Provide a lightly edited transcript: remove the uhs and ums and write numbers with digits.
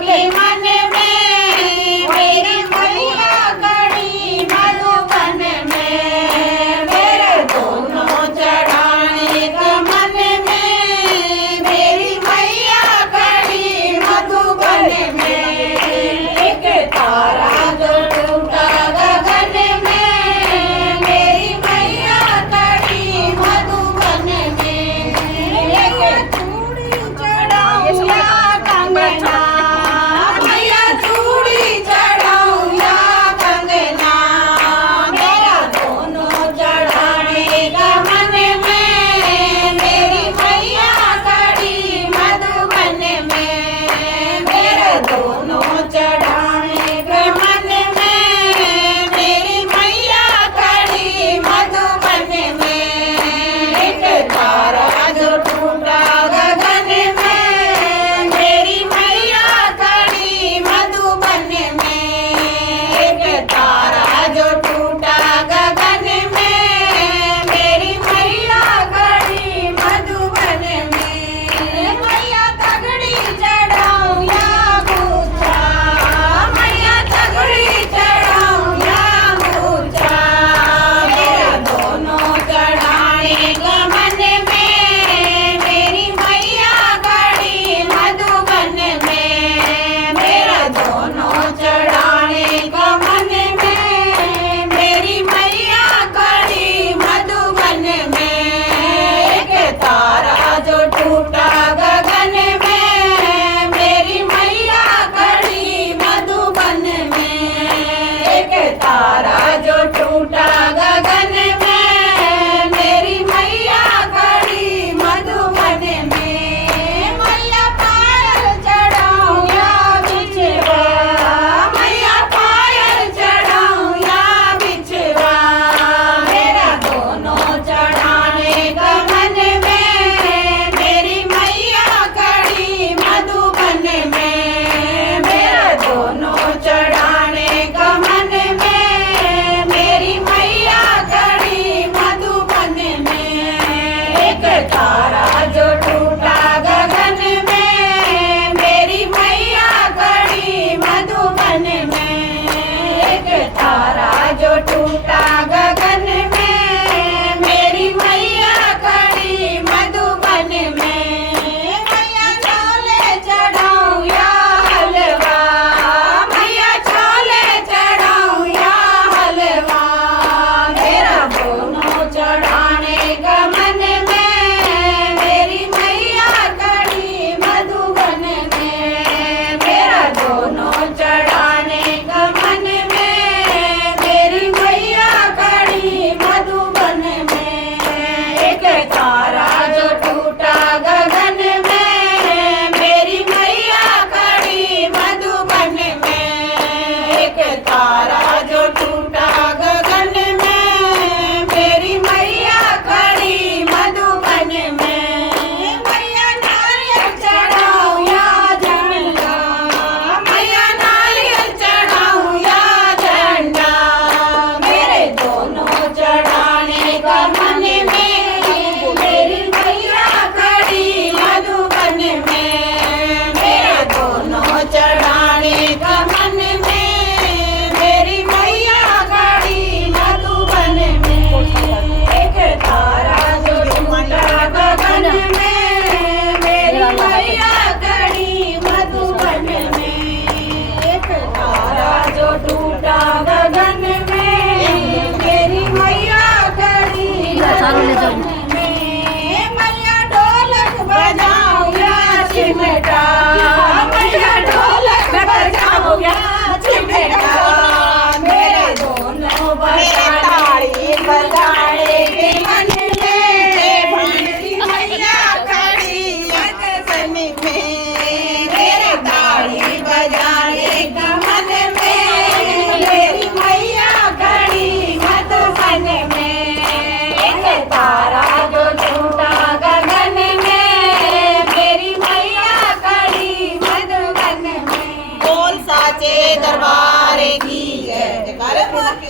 के मन में मेरी मैया खड़ी मधुबन में। मेरे दोनों चढ़ाने के मन में मेरी मैया खड़ी मधुबन में। एक तारा जो टूटा गगन में मेरी मैया खड़ी मधुबन में। एक चूड़ी चढ़ाऊं या कंगना मैया चूड़ी चढ़ाऊं या कंगना। मेरा दोनों चढ़ाने का मन में मेरी मैया खड़ी मधुबन में। मेरे दोनों चढ़ाने के मन में मेरी मैया खड़ी मधुबन में। एक तारा जो टूटा गगन में मेरी मैया खड़ी मधुबन में। एक तारा जो टूटा गगन में मेरी मैया खड़ी मधुबन में। मैया तगड़ी चढ़ाऊं या गुच्छा मैया तगड़ी चढ़ाऊं या गुच्छा। मेरा दोनों चढ़ाने के मन में मेरी मैया खड़ी मधुबन में। मेरा दोनों चढ़ाने का मन में मेरी मैया खड़ी मधुबन में। एक तारा जो टूटा गगन में मेरी मैया खड़ी मधुबन में। एक तारा जो टूटा गगन में मेरी मैया खड़ी मधुबन में। मैया पायल चढ़ाऊं या बिछवा मैया पायल चढ़ाऊं या बिछवा। मेरा दोनों चढ़ाने का मन में मेरी मैया खड़ी मधुबन में। मेरा दोनों चढ़ाने का मन में मेरी मैया खड़ी मधुबन में। एक तारा जो टूटा गगन में मेरी मैया खड़ी मधुबन में। एक तारा जो टूटा गगन में मेरी मैया खड़ी मधुबन में। मैया छोले चढ़ाऊं या हलवा मैया छोले चढ़ाऊं या हलवा। मेरा दोनों चढ़ाने का मन में मेरी मैया खड़ी मधुबन में। मेरा दोनों चढ़ाने का मन में मेरी मैया खड़ी मधुबन में। एक तारा जो टूटा गगन में मेरी मैया खड़ी मधुबन में। एक तारा जो टूटा गगन में मेरी मैया खड़ी मधुबन में। मैया नारियल चढ़ाऊं या झंडा मैया नारियल चढ़ाऊं या झंडा। मेरे दोनों चढ़ाने का मन में मेरी मैया खड़ी मधुबन में। मेरा दोनों चढ़ाने का मन में मेरी मैया खड़ी मधुबन में। एक तारा जो टूटा गगन में मेरी मैया खड़ी मधुबन में। एक तारा जो टूटा गगन में मेरी मैया खड़ी मधुबन में। मैया ढोलक बजाऊं या चिमटा मैया ढोलक बजाऊं या चिमटा। मेरे दोनों ताड़ी बजाने के मन में मेरी मैया खड़ी मधुबन में। मेरे ताड़ी बजाने का मन में मेरी मैया खड़ी मधुबन में। एक तारा जो टूटा गगन में मेरी मैया खड़ी मधुबन में। बोल साचे दरबार